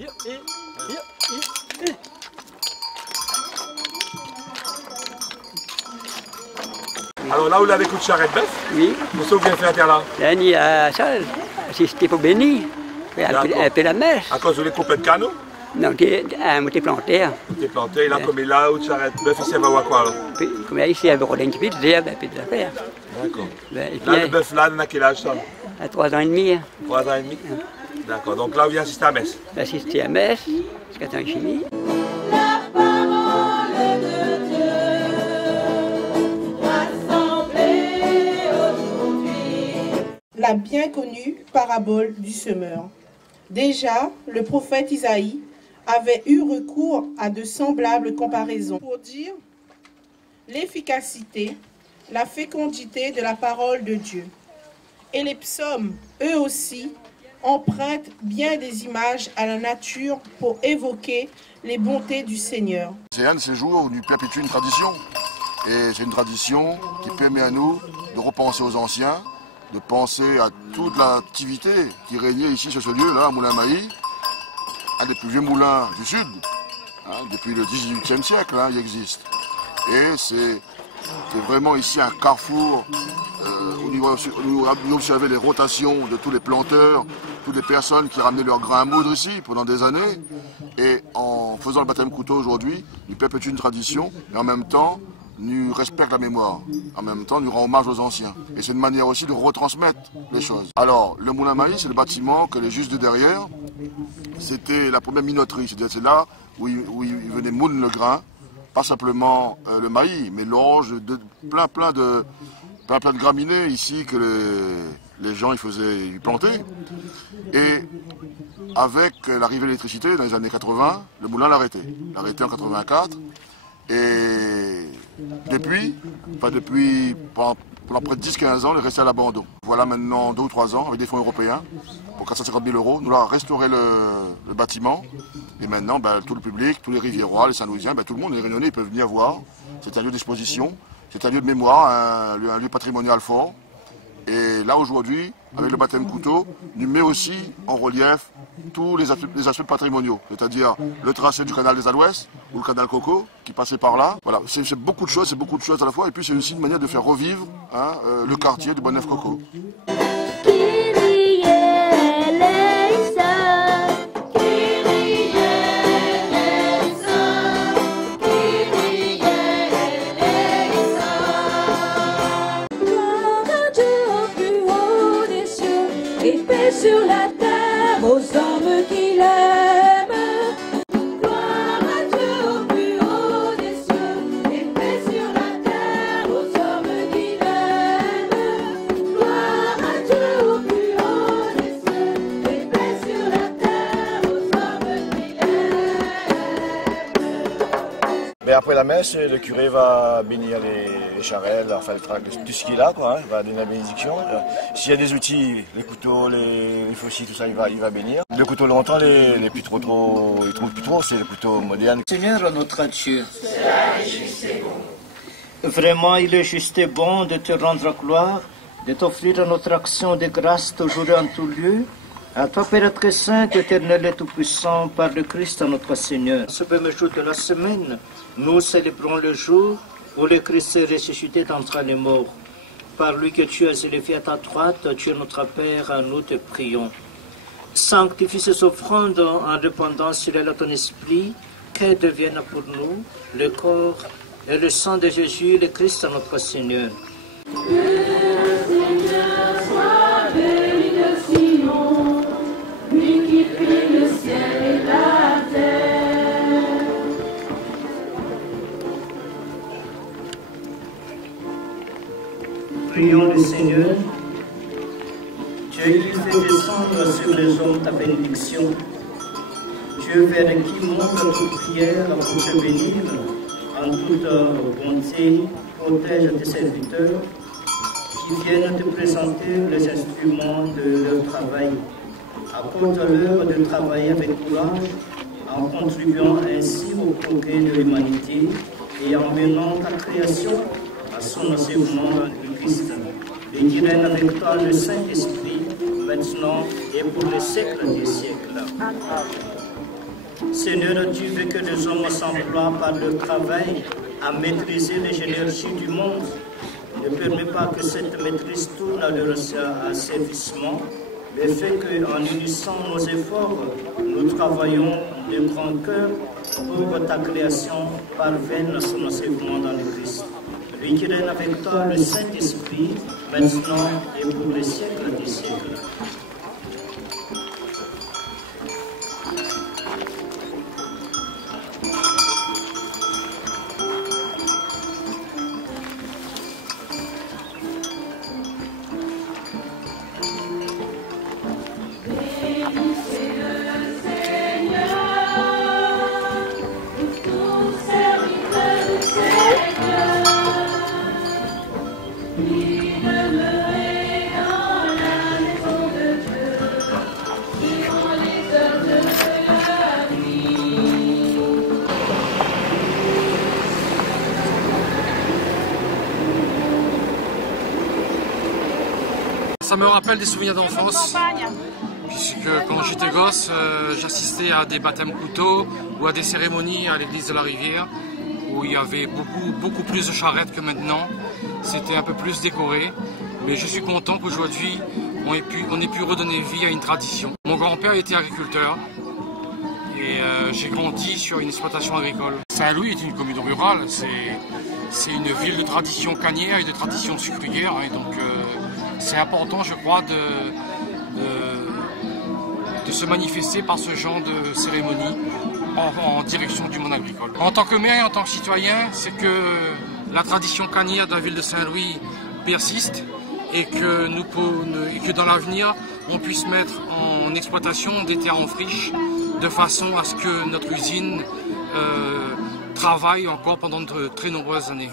Alors là où il y a des coups de charrette bœuf, Oui. pour ça vous venez faire là. Là, il y a ça, c'était pour bénir, un peu la messe. À cause de les coupes de canot, Non, on était planté. t'es planté, là comme là où de charrette bœuf, il servent à quoi alors? Comme là, ici, il y avait un petit peu de affaires. D'accord. Et puis, Là le bœuf là, il a quel âge ça? à 3 ans et demi, 3 ans et demi. D'accord, donc là où il vient assister à la messe. j'assistais à la messe, jusqu'à temps fini. La parole de Dieu, rassemblée aujourd'hui. La bien connue parabole du semeur. Déjà, le prophète Isaïe avait eu recours à de semblables comparaisons pour dire l'efficacité, la fécondité de la parole de Dieu. Et les psaumes, eux aussi, empruntent bien des images à la nature pour évoquer les bontés du Seigneur. C'est un de ces jours où nous perpétuons une tradition. Et c'est une tradition qui permet à nous de repenser aux anciens, de penser à toute l'activité qui régnait ici sur ce lieu-là, à Moulin-Mailly, un des plus vieux moulins du Sud. Depuis le XVIIIe siècle, il existe. Et c'est vraiment ici un carrefour où nous observons les rotations de tous les planteurs, toutes les personnes qui ramenaient leur grain à moudre ici pendant des années. Et en faisant le baptême couteau aujourd'hui, nous perpétuons une tradition et en même temps, nous respectons la mémoire. En même temps, nous rendons hommage aux anciens. Et c'est une manière aussi de retransmettre les choses. Alors, le Moulin Mailly, c'est le bâtiment que les juste de derrière, c'était la première minoterie. C'est-à-dire c'est là où ils venaient moudre le grain. Pas simplement le maïs, mais l'orge, plein de graminées ici que les gens ils plantaient. Et avec l'arrivée de l'électricité dans les années 80, le moulin l'a arrêté. L'a arrêté en 84. Et depuis, pendant près de 10-15 ans, il est resté à l'abandon. Voilà maintenant 2 ou 3 ans, avec des fonds européens, pour 450 000 €, nous avons restauré le bâtiment. Et maintenant, tout le public, tous les Riviérois, les Saint-Louisiens, tout le monde, les Réunionnais, ils peuvent venir voir. C'est un lieu d'exposition, c'est un lieu de mémoire, un lieu patrimonial fort. Et là, aujourd'hui, avec le baptême couteau, nous met aussi en relief tous les aspects patrimoniaux, c'est-à-dire le tracé du canal des Alouettes ou le canal Coco qui passait par là. Voilà, c'est beaucoup de choses à la fois. Et puis c'est aussi une manière de faire revivre le quartier de Bonneuf-Coco. Sur la terre, aux hommes qui l'aiment. Gloire à Dieu au plus haut des cieux, et paix sur la terre, aux hommes qui l'aiment. Gloire à Dieu au plus haut des cieux, et paix sur la terre, aux hommes qui l'aiment. Mais après la messe, le curé va bénir les charelles, enfin tout ce qu'il a, quoi, il va donner la bénédiction. S'il y a des outils, les couteaux, les faucilles, tout ça, il va bénir. Le couteau longtemps, les plus trop, ils trouvent plus trop, c'est le couteau moderne. Seigneur notre Dieu, vraiment il est juste et bon de te rendre gloire, de t'offrir notre action de grâce toujours et en tout lieu. À toi, Père très saint, éternel et tout-puissant, par le Christ notre Seigneur. Ce premier jour de la semaine, nous célébrons le jour où le Christ est ressuscité d'entre les morts. Par lui que tu as élevé à ta droite, Dieu notre Père, nous te prions. Sanctifie ces offrandes en répandant sur elle ton esprit, qu'elles deviennent pour nous le corps et le sang de Jésus, le Christ notre Seigneur. Prions le Seigneur, Dieu qui fait descendre sur les hommes ta bénédiction, Dieu vers qui monte toute prière pour te bénir, en toute bonté, protège tes serviteurs qui viennent te présenter les instruments de leur travail. Accorde-leur de travailler avec courage, en contribuant ainsi au progrès de l'humanité et en menant ta création à son enseignement du Christ. Et qui règne avec toi le Saint-Esprit, maintenant et pour les siècles des siècles. Amen. Seigneur, tu veux que les hommes s'emploient par le travail à maîtriser les énergies du monde. Ne permets pas que cette maîtrise tourne à leur asservissement, mais fais qu'en unissant nos efforts, nous travaillons de grand cœur pour que ta création parvienne à son achèvement dans le Christ. Lui qui règne avec toi, le Saint-Esprit, maintenant et pour les siècles des siècles. Ça me rappelle des souvenirs d'enfance, puisque quand j'étais gosse, j'assistais à des baptêmes couteaux ou à des cérémonies à l'église de la Rivière, où il y avait beaucoup plus de charrettes que maintenant. C'était un peu plus décoré, mais je suis content qu'aujourd'hui on ait pu redonner vie à une tradition. Mon grand-père était agriculteur et j'ai grandi sur une exploitation agricole. Saint-Louis est une commune rurale, c'est une ville de tradition cannière et de tradition sucrière, et donc c'est important, je crois, de se manifester par ce genre de cérémonie en direction du monde agricole. En tant que maire et en tant que citoyen, c'est que la tradition cannière de la ville de Saint-Louis persiste et que dans l'avenir, on puisse mettre en exploitation des terres en friche de façon à ce que notre usine travaille encore pendant de très nombreuses années.